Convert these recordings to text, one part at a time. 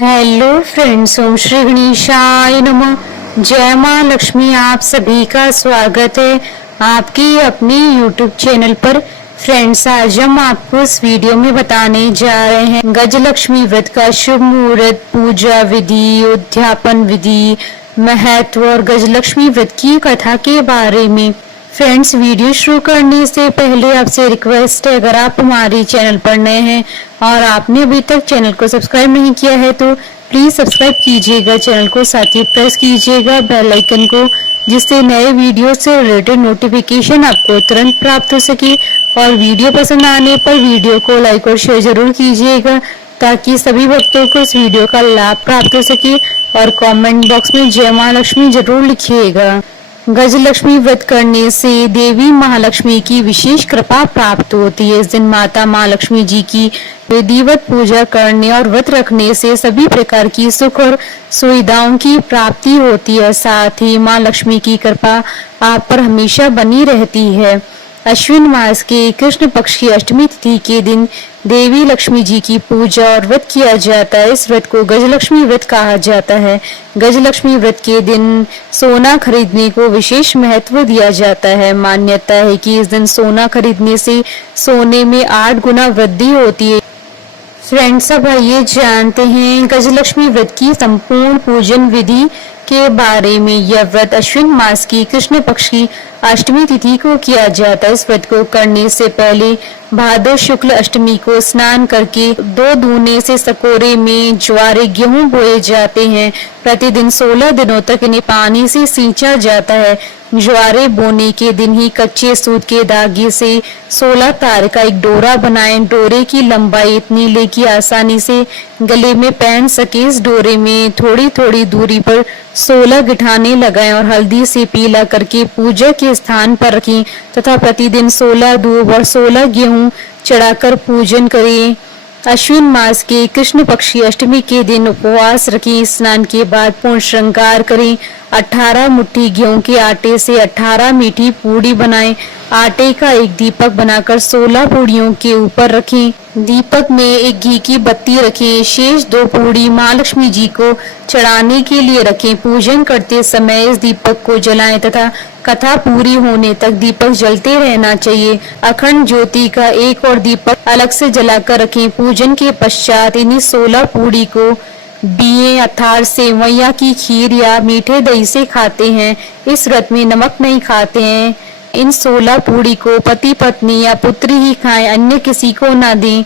Hello friends, ओम श्री गणेशाय नमः। जय माँ लक्ष्मी। आप सभी का स्वागत है आपकी अपनी यूट्यूब चैनल पर। फ्रेंड्स, आज हम आपको इस वीडियो में बताने जा रहे हैं गजलक्ष्मी व्रत का शुभ मुहूर्त, पूजा विधि, उद्यापन विधि, महत्व और गजलक्ष्मी व्रत की कथा के बारे में। फ्रेंड्स, वीडियो शुरू करने से पहले आपसे रिक्वेस्ट है, अगर आप हमारे चैनल पर नए हैं और आपने अभी तक चैनल को सब्सक्राइब नहीं किया है तो प्लीज सब्सक्राइब कीजिएगा चैनल को, साथ ही प्रेस कीजिएगा बेल आइकन को, जिससे नए वीडियो से रिलेटेड नोटिफिकेशन आपको तुरंत प्राप्त हो सके। और वीडियो पसंद आने पर वीडियो को लाइक और शेयर जरूर कीजिएगा ताकि सभी भक्तों को इस वीडियो का लाभ प्राप्त हो सके। और कमेंट बॉक्स में जय माँ लक्ष्मी जरूर लिखिएगा। गजलक्ष्मी व्रत करने से देवी महालक्ष्मी की विशेष कृपा प्राप्त होती है। इस दिन माता महालक्ष्मी जी की विधिवत पूजा करने और व्रत रखने से सभी प्रकार की सुख और सुविधाओं की प्राप्ति होती है। साथ ही माँ लक्ष्मी की कृपा आप पर हमेशा बनी रहती है। अश्विन मास के कृष्ण पक्ष की अष्टमी तिथि के दिन देवी लक्ष्मी जी की पूजा और व्रत किया जाता है। इस व्रत को गजलक्ष्मी व्रत कहा जाता है। गजलक्ष्मी व्रत के दिन सोना खरीदने को विशेष महत्व दिया जाता है। मान्यता है कि इस दिन सोना खरीदने से सोने में 8 गुना वृद्धि होती है। फ्रेंड्स, अब आइए जानते हैं गजलक्ष्मी व्रत की संपूर्ण पूजन विधि के बारे में। यह व्रत अश्विन मास की कृष्ण पक्ष की अष्टमी तिथि को किया जाता है। इस व्रत को करने से पहले भादो शुक्ल अष्टमी को स्नान करके 2 दूने से सकोरे में ज्वारे गेहूं बोए जाते हैं। प्रतिदिन 16 दिनों तक इन्हें पानी से सींचा जाता है। ज्वारे बोने के दिन ही कच्चे सूत के धागे से 16 तार का एक डोरा बनाएं। डोरे की लंबाई इतनी ले कि आसानी से गले में पहन सके। इस डोरे में थोड़ी थोड़ी दूरी पर 16 गिठाने लगाएं और हल्दी से पीला करके पूजा के स्थान पर रखें तथा प्रतिदिन 16 दूब और 16 गेहूं चढ़ाकर पूजन करें। अश्विन मास के कृष्ण पक्ष की अष्टमी के दिन उपवास रखें। स्नान के बाद पूर्ण श्रृंगार करें। 18 मुट्ठी गेहूं के आटे से 18 मीठी पूड़ी बनाएं। आटे का एक दीपक बनाकर 16 पूड़ियों के ऊपर रखें। दीपक में एक घी की बत्ती रखें। शेष 2 पूड़ी माँ लक्ष्मी जी को चढ़ाने के लिए रखें। पूजन करते समय इस दीपक को जलाएं तथा कथा पूरी होने तक दीपक जलते रहना चाहिए। अखंड ज्योति का एक और दीपक अलग से जलाकर रखें। पूजन के पश्चात इन्हीं 16 पूड़ी को बिये अर्थात सेवैया की खीर या मीठे दही से खाते हैं। इस व्रत में नमक नहीं खाते हैं। इन 16 पूड़ी को पति पत्नी या पुत्री ही खाएं, अन्य किसी को ना दें।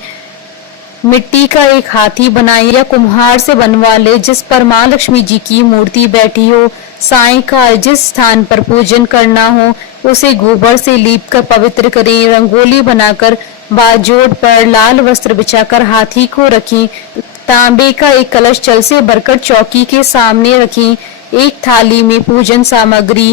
मिट्टी का एक हाथी बनाए या कुम्हार से बनवा ले जिस पर माँ लक्ष्मी जी की मूर्ति बैठी हो। सायंकाल जिस स्थान पर पूजन करना हो उसे गोबर से लीप कर पवित्र करें। रंगोली बनाकर बाजोड़ पर लाल वस्त्र बिछाकर हाथी को रखें। तांबे का एक कलश जल से भरकर चौकी के सामने रखें। एक थाली में पूजन सामग्री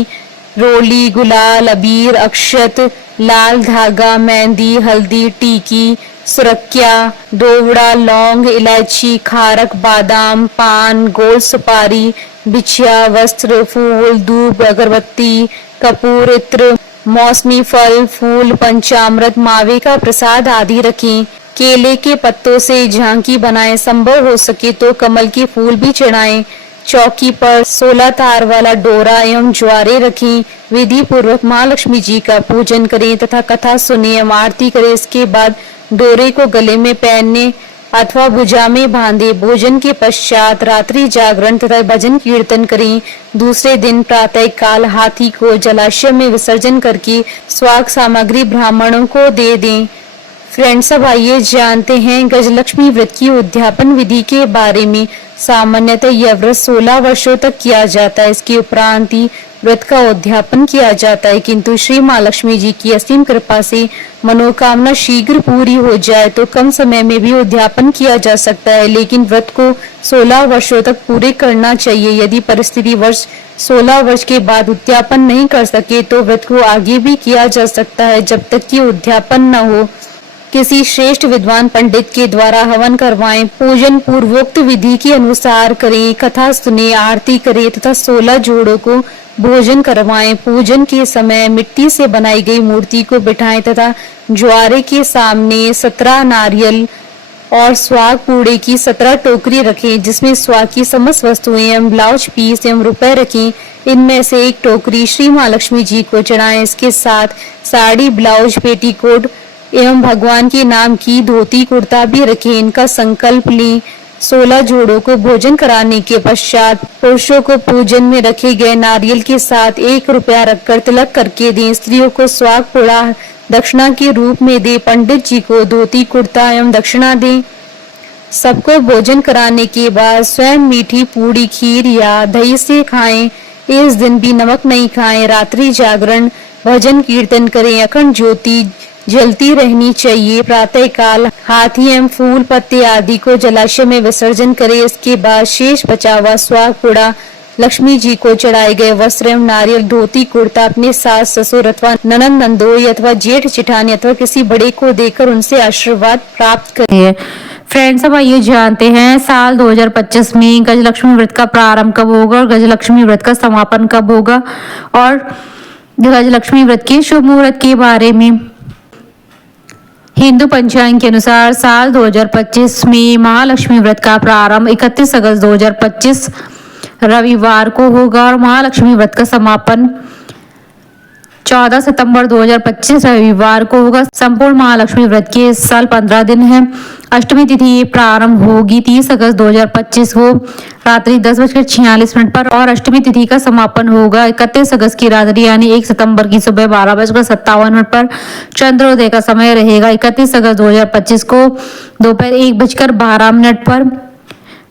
रोली, गुलाल, अबीर, अक्षत, लाल धागा, मेहंदी, हल्दी, टीकी, सुरक्या, दोवड़ा, लौंग, इलायची, खारक, बादाम, पान, गोल सुपारी, बिछिया, वस्त्र, फूल, धूप, अगरबत्ती, कपूर, इत्र, मौसमी फल, फूल, पंचामृत, मावे का प्रसाद आदि रखें। केले के पत्तों से झांकी बनाएं। संभव हो सके तो कमल के फूल भी चढ़ाएं। चौकी पर 16 तार वाला डोरा एवं ज्वारे रखें। विधि पूर्वक माँ लक्ष्मी जी का पूजन करें तथा कथा सुने एवं आरती करें। इसके बाद डोरे को गले में पहनने अथवा भुजा में बांधे। भोजन के पश्चात रात्रि जागरण तथा भजन कीर्तन करें। दूसरे दिन प्रातः काल हाथी को जलाशय में विसर्जन करके स्वाग सामग्री ब्राह्मणों को दे दें। फ्रेंड्स, अब आइए जानते हैं गजलक्ष्मी व्रत की उद्यापन विधि के बारे में। सामान्यतः यह व्रत 16 वर्षों तक किया जाता है। इसके उपरांत ही व्रत का उद्यापन किया जाता है, किंतु श्री माँ लक्ष्मी जी की असीम कृपा से मनोकामना शीघ्र पूरी हो जाए तो कम समय में भी उद्यापन किया जा सकता है, लेकिन व्रत को 16 वर्षों तक पूरे करना चाहिए। यदि परिस्थिति वर्ष 16 वर्ष के बाद उद्यापन नहीं कर सके तो व्रत को आगे भी किया जा सकता है जब तक कि उद्यापन न हो। किसी श्रेष्ठ विद्वान पंडित के द्वारा हवन करवाएं। पूजन पूर्वोक्त विधि के अनुसार करें। कथा सुने, आरती करें तथा 16 जोड़ों को भोजन करवाएं। पूजन के समय मिट्टी से बनाई गई मूर्ति को बिठाएं तथा ज्वारे के सामने 17 नारियल और स्वाग कूड़े की 17 टोकरी रखें, जिसमें स्वाग की समस्त वस्तुएं एवं ब्लाउज पीस एवं रुपए रखें। इनमें से एक टोकरी श्री महालक्ष्मी जी को चढ़ाएं। इसके साथ साड़ी, ब्लाउज, पेटीकोट एवं भगवान के नाम की धोती कुर्ता भी रखें। इनका संकल्प लें। 16 जोड़ों को भोजन कराने के पश्चात पुरुषों को पूजन में रखे गए नारियल के साथ 1 रुपया रखकर तिलक करके दें। स्त्रियों को स्वाग पुड़ा दक्षिणा के रूप में दे। पंडित जी को धोती कुर्ता एवं दक्षिणा दें। सबको भोजन कराने के बाद स्वयं मीठी पूड़ी, खीर या दही से खाएं। इस दिन भी नमक नहीं खाएं। रात्रि जागरण, भजन कीर्तन करें। अखंड ज्योति जलती रहनी चाहिए। प्रातः काल हाथी एवं फूल पत्ते आदि को जलाशय में विसर्जन करें। इसके बाद शेष बचा हुआ स्वाग पुड़ा लक्ष्मी जी को चढ़ाए गए वस्त्र एवं नारियल, धोती कुर्ता अपने सास ससुर अथवा ननंद नंदोई अथवा जेठ जेठानी अथवा किसी बड़े को देकर उनसे आशीर्वाद प्राप्त करें। फ्रेंड्स, अब आइए जानते हैं साल 2025 में गजलक्ष्मी व्रत का प्रारंभ कब होगा और गजलक्ष्मी व्रत का समापन कब होगा और गजलक्ष्मी व्रत के शुभ मुहूर्त के बारे में। हिंदू पंचांग के अनुसार साल 2025 में महालक्ष्मी व्रत का प्रारंभ 31 अगस्त 2025 रविवार को होगा और महालक्ष्मी व्रत का समापन 14 सितंबर 2025 रविवार को होगा। संपूर्ण महालक्ष्मी व्रत के इस साल 15 दिन है। अष्टमी तिथि प्रारंभ होगी 30 अगस्त 2025 को रात्रि 10:46 पर और अष्टमी तिथि का समापन होगा 31 अगस्त की रात्रि यानी 1 सितंबर की सुबह 12:57 पर। चंद्रोदय का समय रहेगा 31 अगस्त 2025 को दोपहर 1:12 पर।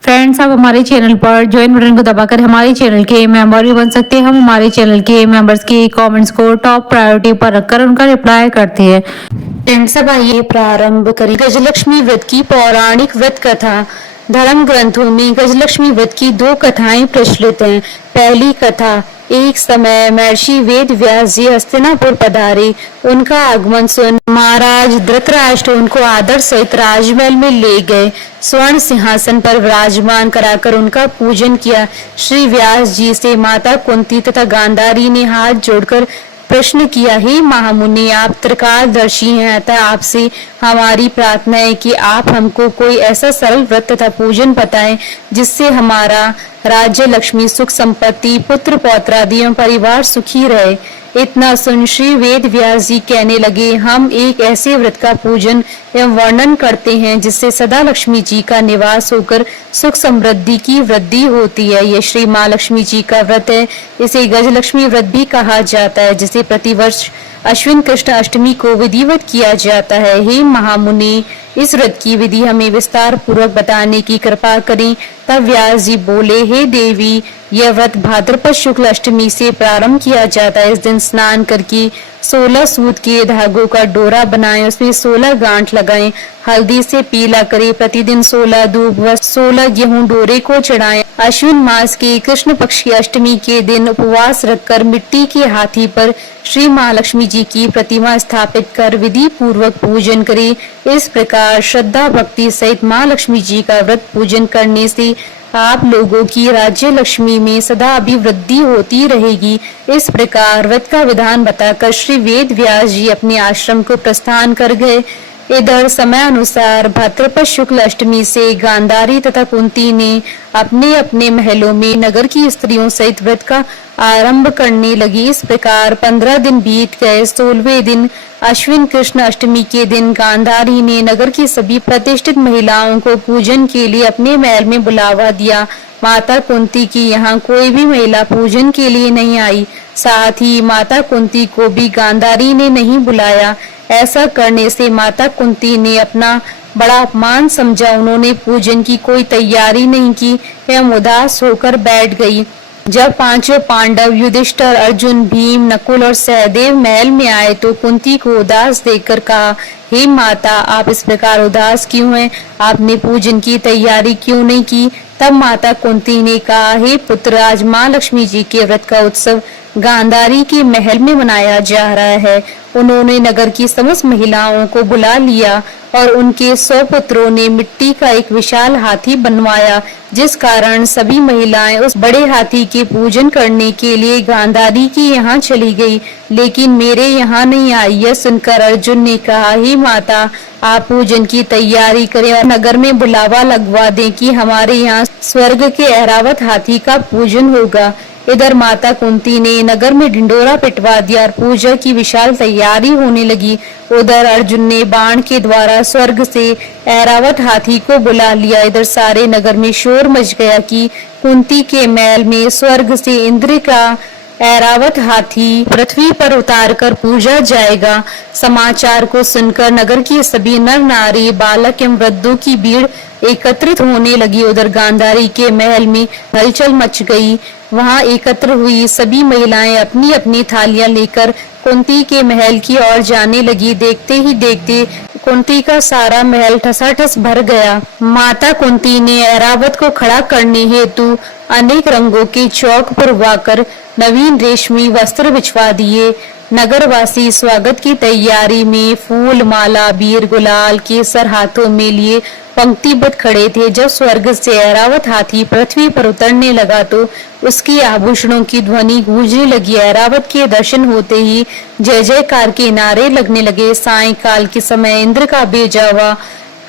फ्रेंड्स, आप हमारे चैनल पर ज्वाइन बटन को दबाकर हमारे चैनल के मेंबर भी बन सकते हैं। हम हमारे चैनल के मेंबर्स के कमेंट्स को टॉप प्रायोरिटी पर रखकर उनका रिप्लाई करते हैं। फ्रेंड्स, अब आइए प्रारंभ करें गजलक्ष्मी व्रत की पौराणिक व्रत कथा। धर्म ग्रंथों में गजलक्ष्मी व्रत की 2 कथाएं प्रचलित हैं। पहली कथा, एक समय महर्षि वेद व्यास जी हस्तिनापुर पधारे। उनका आगमन सुन महाराज धृतराष्ट्र उनको आदर सहित राजमहल में ले गए। स्वर्ण सिंहासन पर विराजमान कराकर उनका पूजन किया। श्री व्यास जी से माता कुंती तथा गांधारी ने हाथ जोड़कर प्रश्न किया, हे महामुनि, आप त्रिकालदर्शी हैं, अतः आपसे हमारी प्रार्थना है कि आप हमको कोई ऐसा सरल व्रत तथा पूजन बताएं जिससे हमारा राज्य, लक्ष्मी, सुख संपत्ति, पुत्र पौत्रादि एवं परिवार सुखी रहे। इतना सुन श्री वेद व्यास जी कहने लगे, हम एक ऐसे व्रत का पूजन एवं वर्णन करते हैं जिससे सदा लक्ष्मी जी का निवास होकर सुख समृद्धि की वृद्धि होती है। यह श्री माँ लक्ष्मी जी का व्रत है। इसे गजलक्ष्मी व्रत भी कहा जाता है, जिसे प्रतिवर्ष अश्विन कृष्ण अष्टमी को विधिवत किया जाता है। हे महामुनि, इस व्रत की विधि हमें विस्तार पूर्वक बताने की कृपा करें। तब व्यास जी बोले, हे देवी, यह व्रत भाद्रपद शुक्ल अष्टमी से प्रारंभ किया जाता है। इस दिन स्नान करके 16 सूत के धागों का डोरा बनाएं, उसमें 16 गांठ लगाएं, हल्दी से पीला करें। प्रतिदिन 16 दूब व 16 गेहूं डोरे को चढ़ाएं। अश्विन मास के कृष्ण पक्ष की अष्टमी के दिन उपवास रखकर मिट्टी के हाथी पर श्री महालक्ष्मी जी की प्रतिमा स्थापित कर विधि पूर्वक पूजन करें। इस प्रकार श्रद्धा भक्ति सहित माँ लक्ष्मी जी का व्रत पूजन करने से आप लोगों की राज्य लक्ष्मी में सदा अभिवृद्धि होती रहेगी। इस प्रकार व्रत का विधान बताकर श्री वेद व्यास जी अपने आश्रम को प्रस्थान कर गए। इधर समय अनुसार भाद्रपद शुक्ल अष्टमी से गांधारी तथा कुंती ने अपने अपने महलों में नगर की स्त्रियों सहित व्रत का आरंभ करने लगी। इस प्रकार 15 दिन बीत गए। 16वें दिन अश्विन कृष्ण अष्टमी के दिन गांधारी ने नगर की सभी प्रतिष्ठित महिलाओं को पूजन के लिए अपने महल में बुलावा दिया। माता कुंती की यहाँ कोई भी महिला पूजन के लिए नहीं आई। साथ ही माता कुंती को भी गांधारी ने नहीं बुलाया। ऐसा करने से माता कुंती ने अपना बड़ा अपमान समझा। उन्होंने पूजन की कोई तैयारी नहीं की एवं उदास होकर बैठ गई। जब 5 पांडव युधिष्ठिर, अर्जुन, भीम, नकुल और सहदेव महल में आए तो कुंती को उदास देखकर कहा, हे माता, आप इस प्रकार उदास क्यों हैं? आपने पूजन की तैयारी क्यों नहीं की? तब माता कुंती ने कहा, हे पुत्र, आज माँ लक्ष्मी जी के व्रत का उत्सव गांधारी के महल में मनाया जा रहा है उन्होंने नगर की समस्त महिलाओं को बुला लिया और उनके 100 पुत्रों ने मिट्टी का एक विशाल हाथी बनवाया, जिस कारण सभी महिलाएं उस बड़े हाथी के पूजन करने के लिए गांधारी के यहाँ चली गई, लेकिन मेरे यहाँ नहीं आई। यह सुनकर अर्जुन ने कहा, हे माता, आप पूजन की तैयारी करें और नगर में बुलावा लगवा दें कि हमारे यहाँ स्वर्ग के ऐरावत हाथी का पूजन होगा। इधर माता कुंती ने नगर में ढिंडोरा पिटवा दिया और पूजा की विशाल तैयारी होने लगी। उधर अर्जुन ने बाण के द्वारा स्वर्ग से ऐरावत हाथी को बुला लिया। इधर सारे नगर में शोर मच गया कि कुंती के महल में स्वर्ग से इंद्र का ऐरावत हाथी पृथ्वी पर उतार कर पूजा जाएगा। समाचार को सुनकर नगर की सभी नर नारी, बालक एवं वृद्धों की भीड़ एकत्रित होने लगी। उधर गांधारी के महल में हलचल मच गई। वहां एकत्र हुई सभी महिलाएं अपनी अपनी थालियां लेकर कुंती के महल की ओर जाने लगी। देखते ही देखते कुंती का सारा महल ठसाठस भर गया। माता कुंती ने ऐरावत को खड़ा करने हेतु अनेक रंगों के चौक पुरवाकर नवीन रेशमी वस्त्र बिछवा दिए। नगरवासी स्वागत की तैयारी में फूल, माला, बीर, गुलाल, केसर हाथों में लिए पंक्तिबद्ध खड़े थे। जब स्वर्ग से ऐरावत हाथी पृथ्वी पर उतरने लगा तो उसके आभूषणों की ध्वनि गूंजने लगी। ऐरावत के दर्शन होते ही जय जयकार के नारे लगने लगे। सायंकाल के समय इंद्र का भेजा हुआ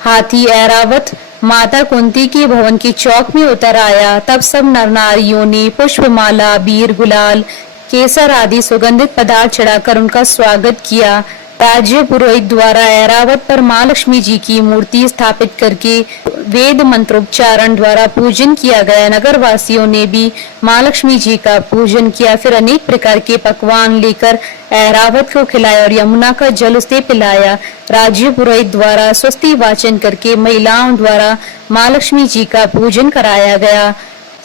हाथी ऐरावत माता कुंती के भवन के चौक में उतर आया। तब सब नर नारियों ने पुष्पमाला, बीर, गुलाल, केसर आदि सुगंधित पदार्थ चढ़ाकर उनका स्वागत किया। राज्य पुरोहित द्वारा ऐरावत पर माँ लक्ष्मी जी की मूर्ति स्थापित करके वेद मंत्रोच्चारण द्वारा पूजन किया गया। नगर वासियों ने भी माँ लक्ष्मी जी का पूजन किया। फिर अनेक प्रकार के पकवान लेकर ऐरावत को खिलाया और यमुना का जल उसे पिलाया। राज्य पुरोहित द्वारा स्वस्ति वाचन करके महिलाओं द्वारा माँ लक्ष्मी जी का पूजन कराया गया।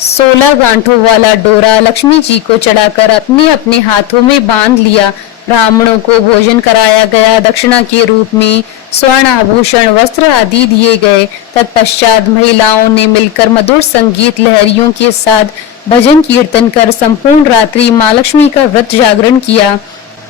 16 गांठों वाला डोरा लक्ष्मी जी को चढ़ाकर अपने अपने हाथों में बांध लिया। ब्राह्मणों को भोजन कराया गया। दक्षिणा के रूप में स्वर्ण आभूषण, वस्त्र आदि दिए गए। तत्पश्चात महिलाओं ने मिलकर मधुर संगीत लहरियों के साथ भजन कीर्तन कर संपूर्ण रात्रि माँ लक्ष्मी का व्रत जागरण किया।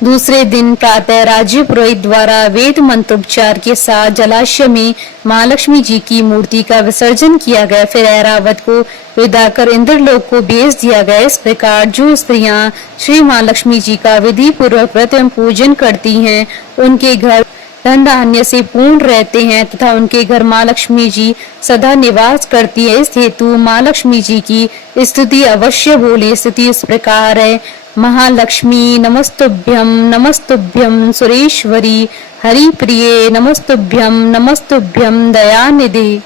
दूसरे दिन प्रातः राज्य पुरोहित द्वारा वेद मंत्रोच्चार के साथ जलाशय में माँ लक्ष्मी जी की मूर्ति का विसर्जन किया गया। फिर ऐरावत को विदा कर इंद्रलोक को भेज दिया गया। इस प्रकार जो स्त्रियां श्री माँ लक्ष्मी जी का विधि पूर्वक व्रत एवं पूजन करती हैं, उनके घर धन धान्य से पूर्ण रहते हैं तथा उनके घर माँ लक्ष्मी जी सदा निवास करती है। इस हेतु माँ लक्ष्मी जी की स्तुति अवश्य बोले। स्तुति इस प्रकार है, महालक्ष्मी नमस्तुभ्यं नमस्तुभ्यं सुरेश्वरी हरिप्रिये नमस्तुभ्यं दयानिधे।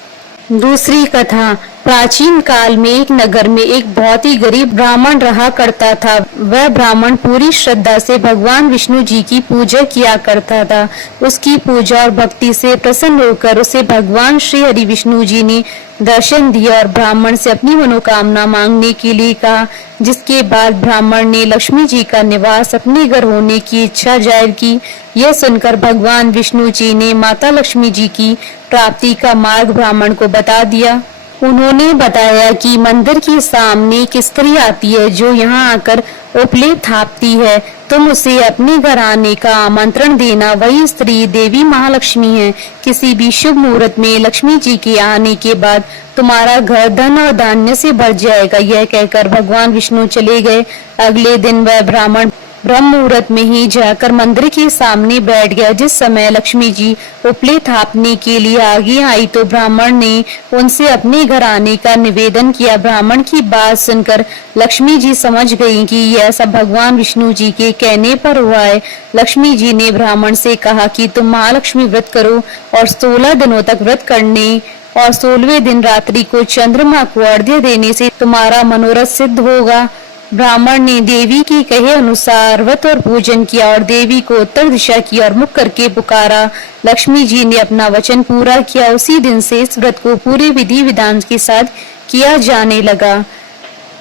दूसरी कथा। प्राचीन काल में एक नगर में एक बहुत ही गरीब ब्राह्मण रहा करता था। वह ब्राह्मण पूरी श्रद्धा से भगवान विष्णु जी की पूजा किया करता था। उसकी पूजा और भक्ति से प्रसन्न होकर उसे भगवान श्री हरि विष्णु जी ने दर्शन दिया और ब्राह्मण से अपनी मनोकामना मांगने के लिए कहा, जिसके बाद ब्राह्मण ने लक्ष्मी जी का निवास अपने घर होने की इच्छा जाहिर की। यह सुनकर भगवान विष्णु जी ने माता लक्ष्मी जी की प्राप्ति का मार्ग ब्राह्मण को बता दिया। उन्होंने बताया कि मंदिर के सामने एक स्त्री आती है जो यहाँ आकर उपले थापती है। तुम उसे अपने घर आने का आमंत्रण देना। वही स्त्री देवी महालक्ष्मी है। किसी भी शुभ मुहूर्त में लक्ष्मी जी के आने के बाद तुम्हारा घर धन और धान्य से भर जाएगा। यह कहकर भगवान विष्णु चले गए। अगले दिन वह ब्राह्मण ब्रह्म मुहूर्त में ही जाकर मंदिर के सामने बैठ गया। जिस समय लक्ष्मी जी उपले थापने के लिए आगे आई तो ब्राह्मण ने उनसे अपने घर आने का निवेदन किया। ब्राह्मण की बात सुनकर लक्ष्मी जी समझ गई कि यह सब भगवान विष्णु जी के कहने पर हुआ है। लक्ष्मी जी ने ब्राह्मण से कहा कि तुम महालक्ष्मी व्रत करो और 16 दिनों तक व्रत करने और 16वें दिन रात्रि को चंद्रमा को अर्घ्य देने से तुम्हारा मनोरथ सिद्ध होगा। ब्राह्मण ने देवी की कहे अनुसार व्रत और पूजन किया और देवी को उत्तर दिशा की ओर मुख करके पुकारा। लक्ष्मी जी ने अपना वचन पूरा किया। उसी दिन से इस व्रत को पूरे विधि विधान के साथ किया जाने लगा।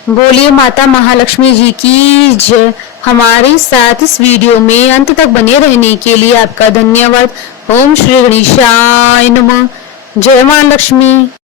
बोलिए माता महालक्ष्मी जी की जय। हमारे साथ इस वीडियो में अंत तक बने रहने के लिए आपका धन्यवाद। ओम श्री गणेशाय नमः। जय मां लक्ष्मी।